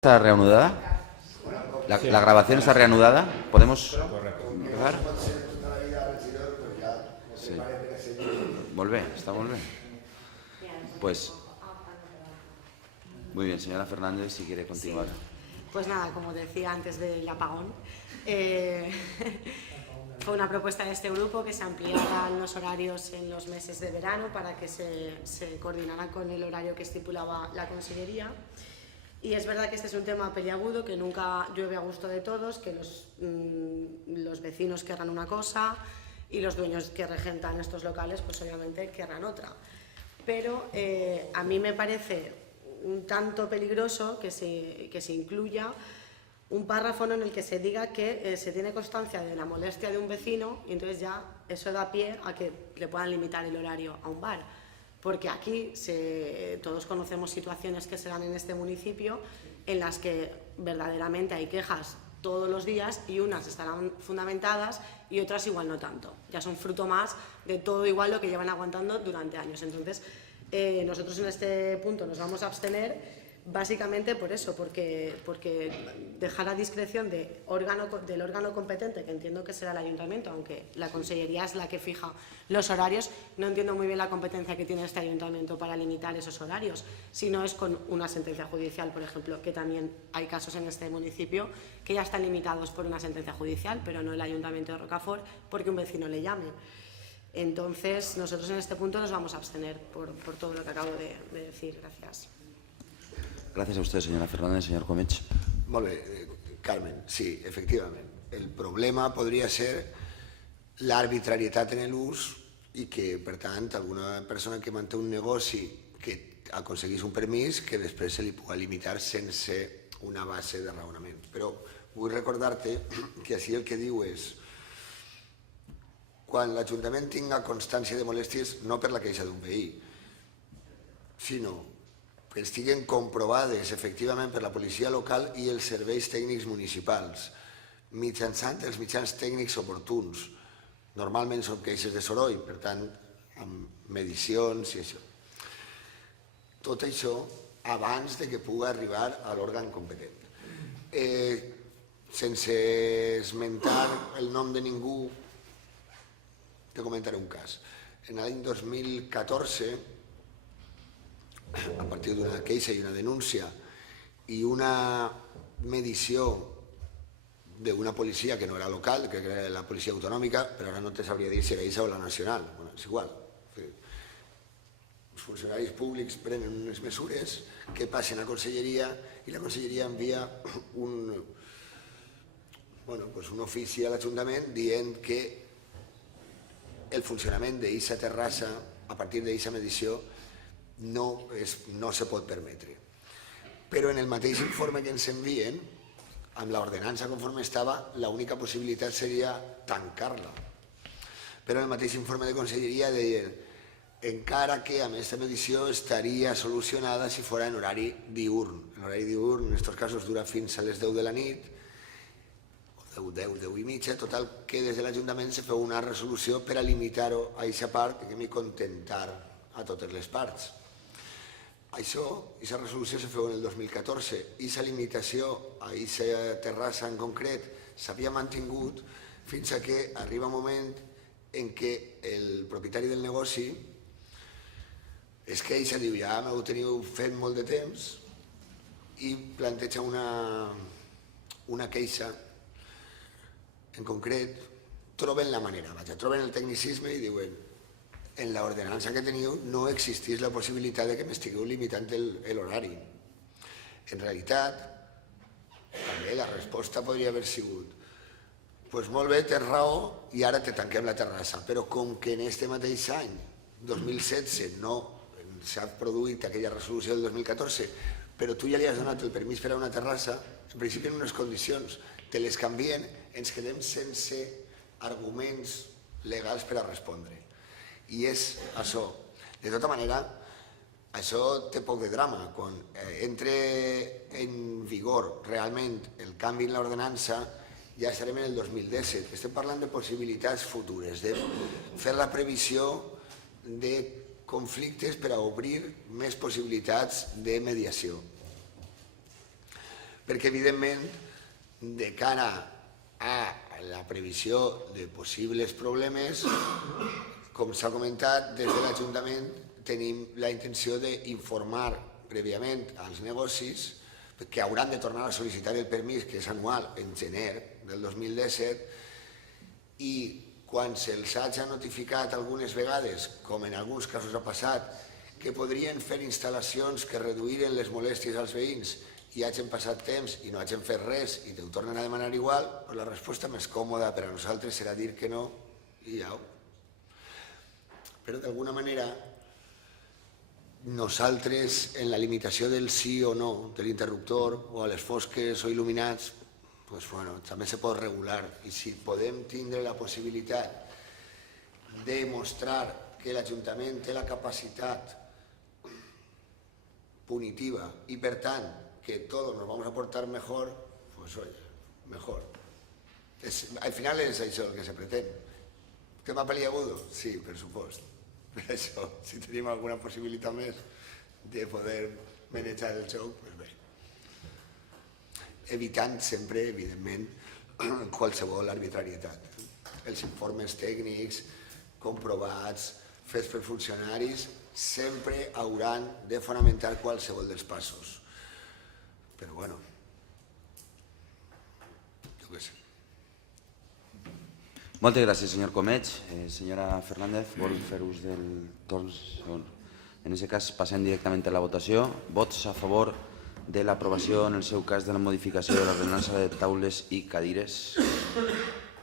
¿Está reanudada? ¿La grabación está reanudada? ¿Podemos empezar? Sí. Está volver. Pues, muy bien, señora Fernández, si quiere continuar. Sí. Pues nada, como decía antes del apagón, fue una propuesta de este grupo que se ampliaran los horarios en los meses de verano para que se coordinara con el horario que estipulaba la Consellería. Y es verdad que este es un tema peliagudo, que nunca llueve a gusto de todos, que los vecinos querrán una cosa y los dueños que regentan estos locales pues obviamente querrán otra. Pero a mí me parece un tanto peligroso que se incluya un párrafo en el que se diga que se tiene constancia de la molestia de un vecino y entonces ya eso da pie a que le puedan limitar el horario a un bar. Porque aquí todos conocemos situaciones que se dan en este municipio en las que verdaderamente hay quejas todos los días y unas estarán fundamentadas y otras igual no tanto. Ya son fruto más de todo igual lo que llevan aguantando durante años. Entonces, nosotros en este punto nos vamos a abstener básicamente por eso, porque dejar a discreción del órgano competente, que entiendo que será el ayuntamiento, aunque la Consellería es la que fija los horarios, no entiendo muy bien la competencia que tiene este ayuntamiento para limitar esos horarios, si no es con una sentencia judicial, por ejemplo, que también hay casos en este municipio que ya están limitados por una sentencia judicial, pero no el ayuntamiento de Rocafort porque un vecino le llame. Entonces, nosotros en este punto nos vamos a abstener por todo lo que acabo de decir. Gracias. Gracias a usted, señora Fernández. Señor Comech. Molt bé, Carmen, sí, efectivament. El problema podria ser l'arbitrarietat en l'ús i que, per tant, alguna persona que manté un negoci que aconseguís un permís que després se li pugui limitar sense una base de raonament. Però vull recordar-te que així el que diu és quan l'Ajuntament tinga constància de molèsties no per la queixa d'un veí, sinó que estiguen comprovades efectivament per la policia local i els serveis tècnics municipals, mitjançant els mitjans tècnics oportuns. Normalment són queixes de soroll, per tant, amb medicions i això. Tot això abans de que pugui arribar a l'òrgan competent. Sense esmentar el nom de ningú, te comentaré un cas. En l'any 2014, a partir d'una queixa i una denúncia i una medició d'una policia que no era local, que era la policia autonòmica, però ara no te sabria dir si era aquesta o la nacional, és igual. Els funcionaris públics prenen unes mesures que passen a Conselleria i la Conselleria envia un ofici a l'Ajuntament dient que el funcionament d'aquesta terrassa, a partir d'aquesta medició, no se pot permetre. Però en el mateix informe que ens envien, amb l'ordenança conforme estava, l'única possibilitat seria tancar-la. Però en el mateix informe de Conselleria deien encara que amb aquesta medició estaria solucionada si fos en horari diürn. En horari diürn, en aquests casos, dura fins a les 10 de la nit, o 10 i mitja, total que des de l'Ajuntament se feu una resolució per a limitar-ho a aquesta part i que m'hi contentar a totes les parts. Això, aquesta resolució se feu en el 2014 i aquesta limitació a aquesta terrassa en concret s'havia mantingut fins a que arriba un moment en què el propietari del negoci es queixa, diu ja m'ho teniu fet molt de temps i planteja una queixa en concret, troben la manera, troben el tecnicisme i diuen en l'ordenança que teniu no existís la possibilitat de que m'estigueu limitant l'horari. En realitat, també la resposta podria haver sigut doncs molt bé, tens raó i ara te tanquem la terrassa, però com que en aquest mateix any, 2016, no s'ha produït aquella resolució del 2014, però tu ja li has donat el permís per a una terrassa, en principi en unes condicions, te les canvien, ens quedem sense arguments legals per a respondre. I és això. De tota manera, això té poc de drama. Quan entra en vigor realment el canvi en l'ordenança, ja estarem en el 2017. Estem parlant de possibilitats futures, de fer la previsió de conflictes per a obrir més possibilitats de mediació. perquè evidentment de cara a la previsió de possibles problemes, com s'ha comentat, des de l'Ajuntament tenim la intenció d'informar prèviament als negocis que hauran de tornar a sol·licitar el permís, que és anual, en gener del 2017, i quan se'ls hagi notificat algunes vegades, com en alguns casos ha passat, que podrien fer instal·lacions que reduïren les molèsties als veïns i hagin passat temps i no hagin fet res i te ho tornen a demanar igual, la resposta més còmoda per a nosaltres serà dir que no i ja. Però d'alguna manera nosaltres en la limitació del sí o no de l'interruptor o a les fosques o il·luminats també se pot regular, i si podem tindre la possibilitat de mostrar que l'Ajuntament té la capacitat punitiva y per tant que todos nos vamos a portar mejor, pues oye, mejor. Al final és això el que se pretén. Tema peliagudo? Sí, per supost. Per això, si tenim alguna possibilitat més de poder manejar el joc, doncs bé. Evitant sempre, evidentment, qualsevol arbitrarietat. Els informes tècnics, comprovats, fets per funcionaris, sempre hauran de fonamentar qualsevol dels passos. Però bueno, jo què sé. Moltes gràcies, senyor Comeig. Senyora Fernández, vol fer ús del torn? En aquest cas, passem directament a la votació. Vots a favor de l'aprovació, en el seu cas, de la modificació de l'ordenança de taules i cadires.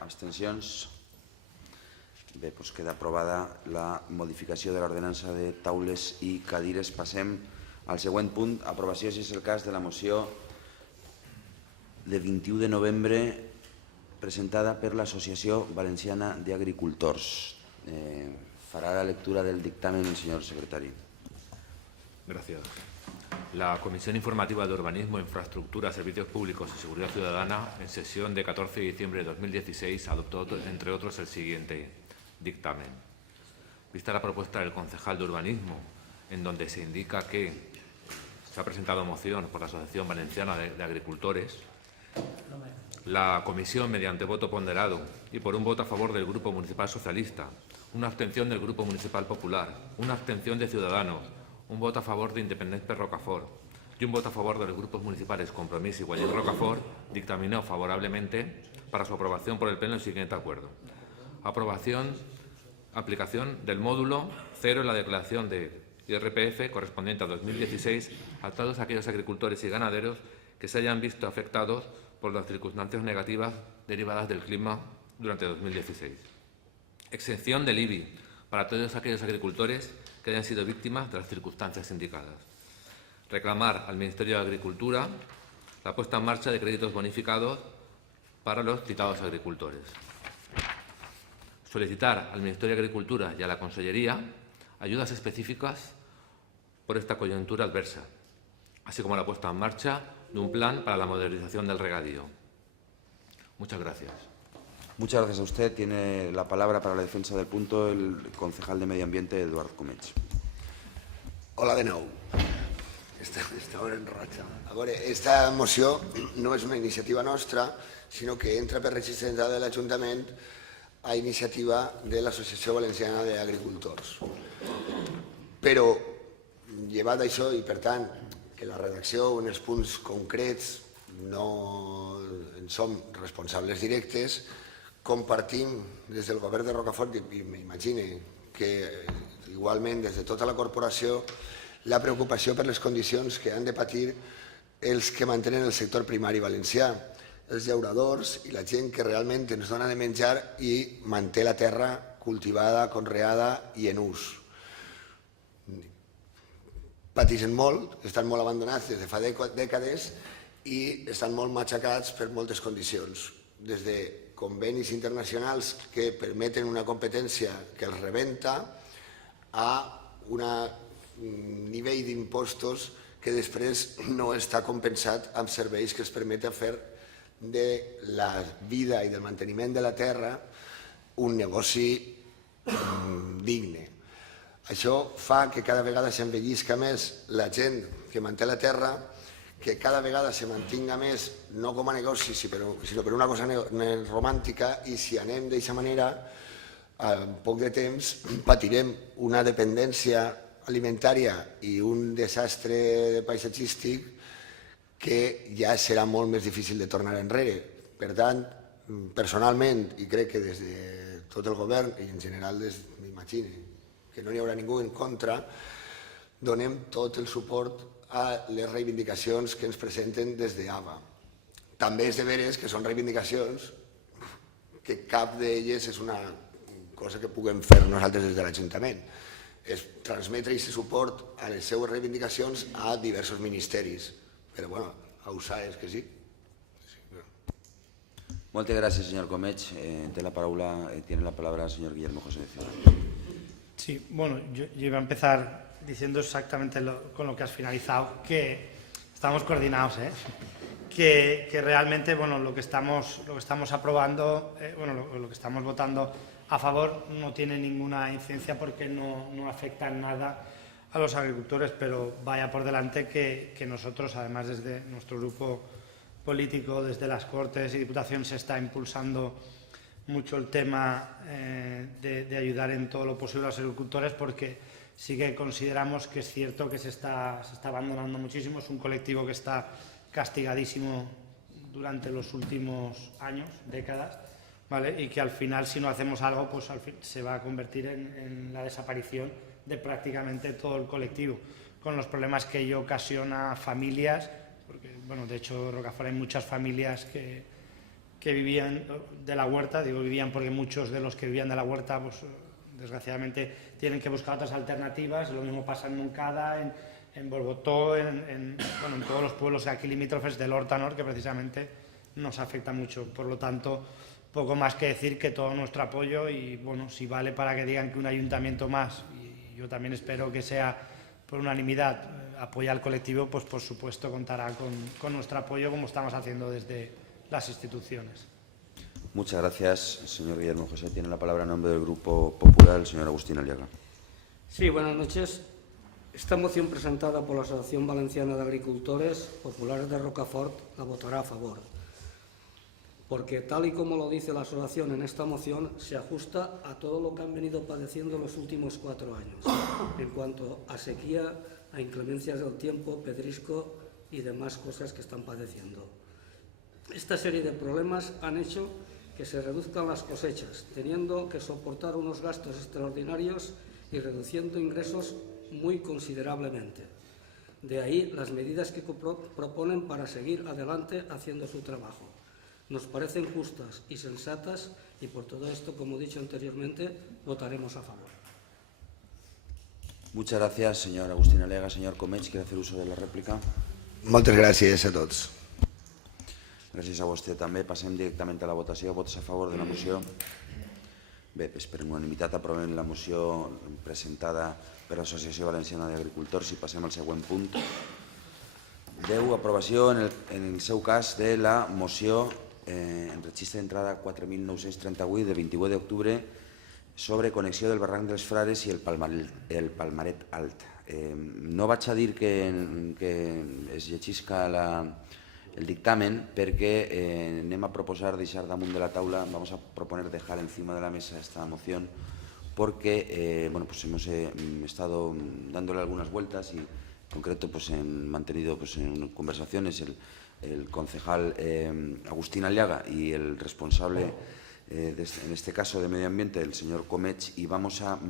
Abstencions? Bé, doncs queda aprovada la modificació de l'ordenança de taules i cadires. Passem al següent punt, aprovació, si és el cas, de la moció de 21 de novembre presentada per l'Associació Valenciana d'Agricultors. Farà la lectura del dictamen el señor secretario. Gracias. La Comisión Informativa de Urbanismo, Infraestructura, Servicios Públicos y Seguridad Ciudadana, en sesión de 14 de diciembre de 2016, adoptó, entre otros, el siguiente dictamen. Vista la propuesta del concejal de Urbanismo, en donde se indica que se ha presentado moción por la Asociación Valenciana de Agricultores, la Comisión, mediante voto ponderado y por un voto a favor del Grupo Municipal Socialista, una abstención del Grupo Municipal Popular, una abstención de Ciudadanos, un voto a favor de Independiente Rocafort y un voto a favor de los grupos municipales Compromís y Guayet Rocafort, dictaminó favorablemente para su aprobación por el Pleno el siguiente acuerdo. Aplicación del módulo 0 en la declaración de IRPF correspondiente a 2016 a todos aquellos agricultores y ganaderos que se hayan visto afectados por las circunstancias negativas derivadas del clima durante 2016. Exención del IBI para todos aquellos agricultores que hayan sido víctimas de las circunstancias indicadas. Reclamar al Ministerio de Agricultura la puesta en marcha de créditos bonificados para los citados agricultores. Solicitar al Ministerio de Agricultura y a la Consellería ayudas específicas por esta coyuntura adversa, así como la puesta en marcha de un plan para la modernización del regadío. Muchas gracias. Muchas gracias a usted. Tiene la palabra para la defensa del punto el concejal de Medio Ambiente, Eduard Comeig. Hola de nou. Estava en ratxa. A veure, esta moció no és una iniciativa nostra, sinó que entra per registre d'entrada de l'Ajuntament a iniciativa de l'Associació Valenciana d'Agricultors. Però, llevat això, i per tant, que la redacció en els punts concrets no en som responsables directes, compartim des del govern de Rocafort i m'imagine que igualment des de tota la corporació la preocupació per les condicions que han de patir els que mantenen el sector primari valencià, els llauradors i la gent que realment ens dona de menjar i manté la terra cultivada, conreada i en ús. Pateixen molt, estan molt abandonats des de fa dècades i estan molt matxacats per moltes condicions, des de convenis internacionals que permeten una competència que els rebenta a un nivell d'impostos que després no està compensat amb serveis que els permeten fer de la vida i del manteniment de la terra un negoci digne. Això fa que cada vegada s'envellisca més la gent que manté la terra, que cada vegada se mantinga més, no com a negoci, sinó per una cosa romàntica, i si anem d'aquesta manera, en poc de temps patirem una dependència alimentària i un desastre paisatgístic que ja serà molt més difícil de tornar enrere. Per tant, personalment, i crec que des de tot el govern i en general m'imagino que no n'hi haurà ningú en contra, donem tot el suport a les reivindicacions que ens presenten des d'AVA. També és de veres que són reivindicacions que cap d'elles és una cosa que puguem fer nosaltres des de l'Ajuntament. És transmetre aquest suport a les seues reivindicacions a diversos ministeris. Però, bueno, a USAA és que sí. Muchas gracias, señor Comech. Tiene la palabra el señor Guillermo José de Ciudad. Sí, bueno, yo iba a empezar diciendo exactamente con lo que has finalizado, que estamos coordinados, que realmente, bueno, lo que estamos aprobando, lo que estamos votando a favor no tiene ninguna incidencia porque no afecta en nada a los agricultores, pero vaya por delante que nosotros, además desde nuestro grupo político, desde las Cortes y Diputación, se está impulsando mucho el tema de ayudar en todo lo posible a los agricultores, porque sí que consideramos que es cierto que se está abandonando muchísimo. Es un colectivo que está castigadísimo durante los últimos años, décadas, ¿vale? Y que al final, si no hacemos algo, pues al fin se va a convertir en la desaparición de prácticamente todo el colectivo, con los problemas que ello ocasiona a familias, porque, bueno, de hecho, en Rocafort hay muchas familias que vivían de la huerta, digo vivían porque muchos de los que vivían de la huerta, pues desgraciadamente tienen que buscar otras alternativas. Lo mismo pasa en Moncada, en Borbotó, en todos los pueblos aquí limítrofes del Hortanor, que precisamente nos afecta mucho. Por lo tanto, poco más que decir que todo nuestro apoyo, y bueno, si vale para que digan que un ayuntamiento más, y yo también espero que sea por unanimidad, apoya al colectivo, pues por supuesto contará con nuestro apoyo, como estamos haciendo desde las instituciones. Muchas gracias, señor Guillermo José. Tiene la palabra en nombre del Grupo Popular el señor Agustín Aliaga. Sí, buenas noches. Esta moción presentada por la Asociación Valenciana de Agricultores Populares de Rocafort la votará a favor, porque tal y como lo dice la asociación en esta moción, se ajusta a todo lo que han venido padeciendo los últimos 4 años, en cuanto a sequía, a inclemencias del tiempo, pedrisco y demás cosas que están padeciendo. Esta serie de problemas han hecho que se reduzcan las cosechas, teniendo que soportar unos gastos extraordinarios y reduciendo ingresos muy considerablemente. De ahí las medidas que proponen para seguir adelante haciendo su trabajo. Nos parecen justas y sensatas, y por todo esto, como he dicho anteriormente, votaremos a favor. Muchas gracias, señor Agustín Aliaga. Señor Comech, ¿quiere hacer uso de la réplica? Moltes gràcies a tots. Gràcies a vostè també. Passem directament a la votació. Vots a favor de la moció? Bé, doncs per unanimitat aprovem la moció presentada per l'Associació Valenciana d'Agricultors i passem al següent punt. 10. Aprovació en el seu cas de la moció en registre d'entrada 4.938 de 28 d'octubre sobre connexió del barranc dels Frares i el Palmaret Alt. No vaig a dir que es llegisca el dictamen perquè anem a proposar deixar damunt de la taula, vamos a proponer dejar encima de la mesa esta moción porque hemos estado dándole algunas vueltas y en concreto han mantenido en conversaciones el concejal Agustín Aliaga y el responsable en este caso de Medio Ambiente, el señor Comech, y vamos a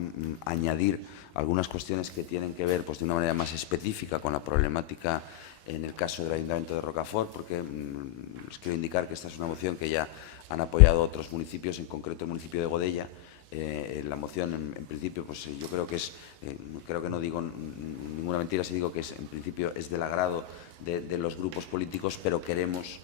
añadir algunas cuestiones que tienen que ver de una manera más específica con la problemática en el caso del Ayuntamiento de Rocafort, porque les quiero indicar que esta es una moción que ya han apoyado otros municipios, en concreto el municipio de Godella. La moción, en principio, yo creo que creo que no digo ninguna mentira si digo que en principio es del agrado de los grupos políticos, pero queremos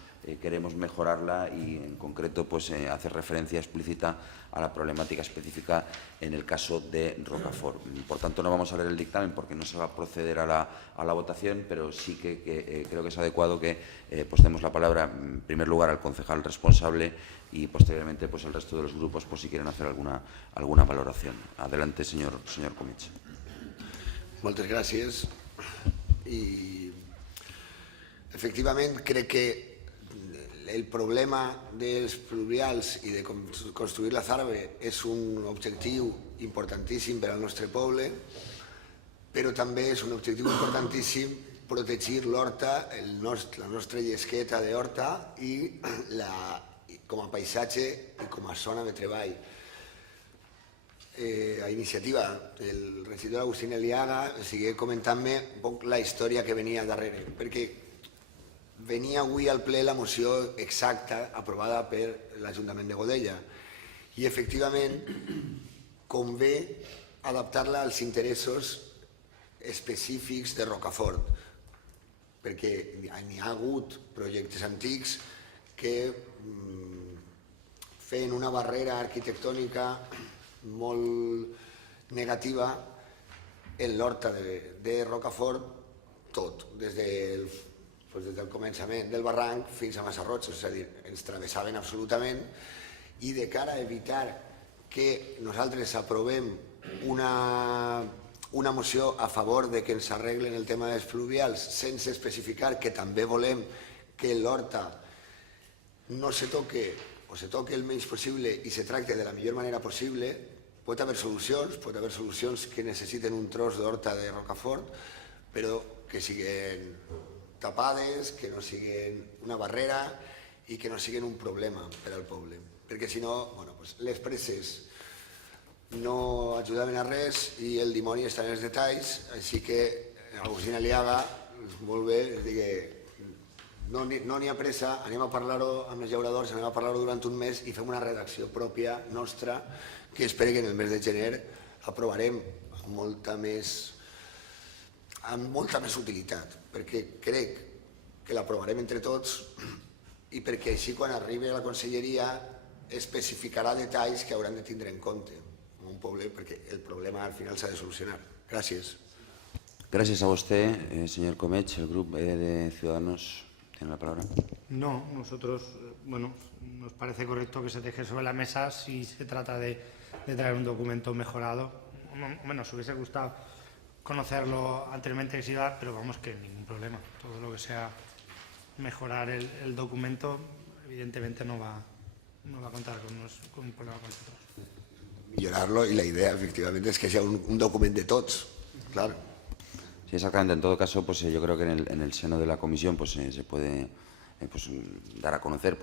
mejorarla y, en concreto, hacer referencia explícita a la problemática específica en el caso de Rocafort. Por tanto, no vamos a leer el dictamen porque no se va a proceder a la votación, pero sí que creo que es adecuado que demos la palabra, en primer lugar, al concejal responsable y, posteriormente, el resto de los grupos, si quieren hacer alguna valoración. Adelante, señor Comech. Moltes gràcies. I efectivament, crec que el problema dels pluvials i de construir la Zarbe és un objectiu importantíssim per al nostre poble, però també és un objectiu importantíssim protegir l'horta, la nostra llesqueta d'horta i com a paisatge i com a zona de treball. A iniciativa del regidor Agustín Eliaga, comentant-me un poc la història que venia darrere, perquè venia avui al ple la moció exacta aprovada per l'Ajuntament de Godella i efectivament convé adaptar-la als interessos específics de Rocafort, perquè n'hi ha hagut projectes antics que feien una barrera arquitectònica molt negativa en l'horta de Rocafort, tot, des del començament del barranc fins a Massarrotxos, és a dir, ens travessaven absolutament, i de cara a evitar que nosaltres aprovem una moció a favor de que ens arreglen el tema dels fluvials sense especificar que també volem que l'horta no se toque o se toque el menys possible i se tracte de la millor manera possible. Pot haver solucions que necessiten un tros d'horta de Rocafort, però que siguin tapades, que no siguin una barrera i que no siguin un problema per al poble. Perquè si no, les presses no ajudaven a res i el dimoni està en els detalls, així que Agustín Eliaga, molt bé, és dir que no n'hi ha pressa, anem a parlar-ho amb els llauradors, anem a parlar-ho durant un mes i fem una redacció pròpia nostra que espero que en el mes de gener aprovarem amb molta més utilitat, perquè crec que l'aprovarem entre tots i perquè així quan arribi a la conselleria especificarà detalls que hauran de tindre en compte en un poble, perquè el problema al final s'ha de solucionar. Gràcies. Gracias a usted, señor Comech. El Grupo de Ciudadanos tiene la palabra. No, nosotros, nos parece correcto que se deje sobre la mesa si se trata de traer un documento mejorado. Nos hubiese gustado conocerlo anteriormente que se iba, pero vamos, que ningún problema. Todo lo que sea mejorar el documento, evidentemente no va a contar con un problema con nosotros. Millorarlo y la idea, efectivamente, es que sea un documento de todos, claro. Sí, exactamente. En todo caso, pues yo creo que en el seno de la comisión pues se puede dar a conocer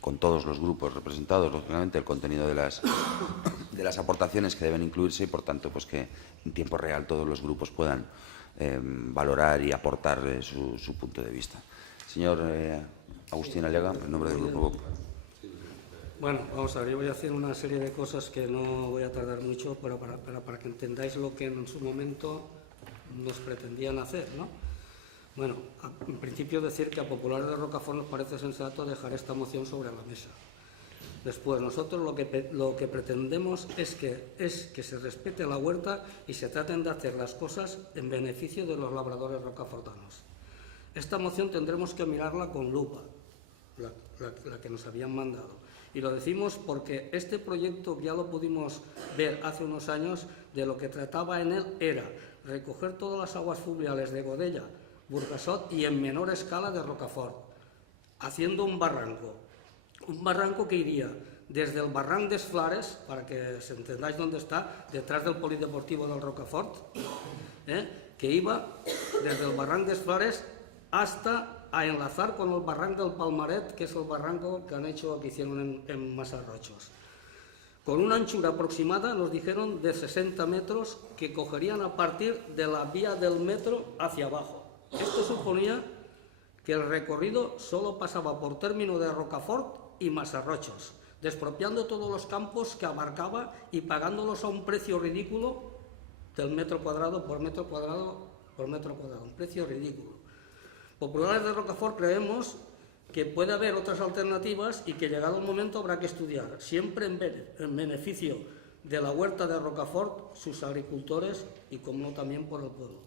con todos los grupos representados, lógicamente, el contenido de las aportaciones que deben incluirse y, por tanto, pues que en tiempo real todos los grupos puedan valorar y aportar su punto de vista. Señor Agustín Eliaga, en nombre del Grupo Vox. Bueno, vamos a ver, yo voy a hacer una serie de cosas que no voy a tardar mucho, pero para que entendáis lo que en su momento nos pretendían hacer, ¿no? Bueno, en principio decir que a Populares de Rocafort nos parece sensato dejar esta moción sobre la mesa. Después, nosotros lo que pretendemos es que se respete la huerta y se traten de hacer las cosas en beneficio de los labradores rocafortanos. Esta moción tendremos que mirarla con lupa, la que nos habían mandado. Y lo decimos porque este proyecto ya lo pudimos ver hace unos años, de lo que trataba en él era recoger todas las aguas fluviales de Godella, Burgasot y en menor escala de Rocafort, haciendo un barranco que iría desde el Barranc des Flares, para que se entendáis dónde está, detrás del Polideportivo del Rocafort, que iba desde el Barranc des Flares hasta a enlazar con el Barranc del Palmaret, que es el barranco que hicieron en Massarrotxos. Con una anchura aproximada, nos dijeron, de 60 metros, que cogerían a partir de la vía del metro hacia abajo. Esto suponía que el recorrido solo pasaba por término de Rocafort y Massarrotxos, despropiando todos los campos que abarcaba y pagándolos a un precio ridículo del metro cuadrado por metro cuadrado por metro cuadrado, un precio ridículo. Populares de Rocafort creemos que puede haber otras alternativas y que llegado el momento habrá que estudiar, siempre en beneficio de la huerta de Rocafort, sus agricultores y, como no, también por el pueblo.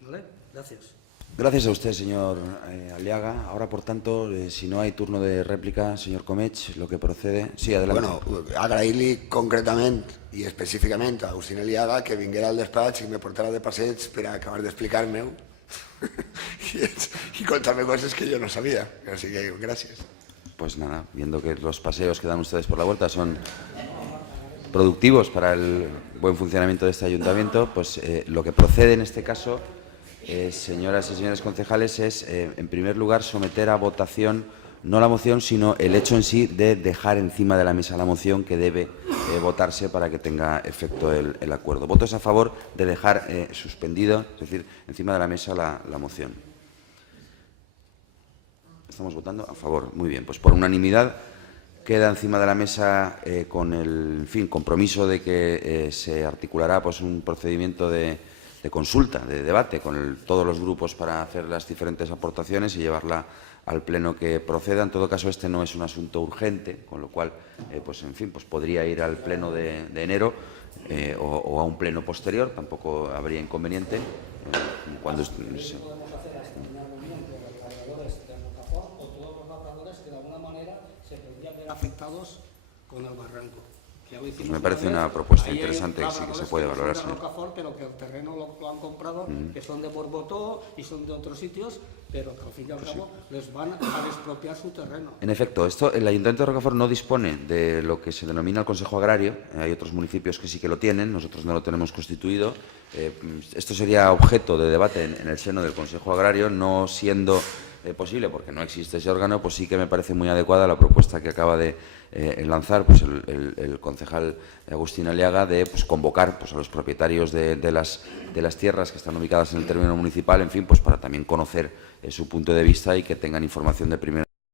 ¿Vale? Gracias. Gracias a usted, señor Aliaga. Ahora, por tanto, si no hay turno de réplica, señor Comech, lo que procede... Sí, adelante. Bueno, agrair-li concretament i específicament a Agustín Eliaga que vinguera al despatx i me portara de passeig per a acabar d'explicar-me-ho, y contarme cosas que yo no sabía. Así que gracias. Pues nada, viendo que los paseos que dan ustedes por la huerta son productivos para el buen funcionamiento de este ayuntamiento, pues lo que procede en este caso, señoras y señores concejales, es, en primer lugar, someter a votación no la moción, sino el hecho en sí de dejar encima de la mesa la moción que debe votarse para que tenga efecto el acuerdo. Votos a favor de dejar suspendido, es decir, encima de la mesa la moción. ¿Estamos votando? A favor. Muy bien. Pues por unanimidad queda encima de la mesa con el compromiso de que se articulará pues, un procedimiento de consulta, de debate con todos los grupos para hacer las diferentes aportaciones y llevarla al pleno que proceda. En todo caso, este no es un asunto urgente, con lo cual, pues podría ir al pleno de enero o a un pleno posterior, tampoco habría inconveniente. Cuando afectados con el barranco. Pues me parece una propuesta interesante que sí que se puede valorar, señor. Rocafort, pero que el terreno lo han comprado, que son de Borbotó y son de otros sitios, pero que al fin y al cabo les van a expropiar su terreno. En efecto, el Ayuntamiento de Rocafort no dispone de lo que se denomina el Consejo Agrario. Hay otros municipios que sí que lo tienen, nosotros no lo tenemos constituido. Esto sería objeto de debate en el seno del Consejo Agrario, no siendo posible, porque no existe ese órgano, pues sí que me parece muy adecuada la propuesta que acaba de lanzar pues el concejal Agustín Aliaga de pues, convocar pues, a los propietarios de las tierras que están ubicadas en el término municipal, en fin, pues para también conocer su punto de vista y que tengan información de primera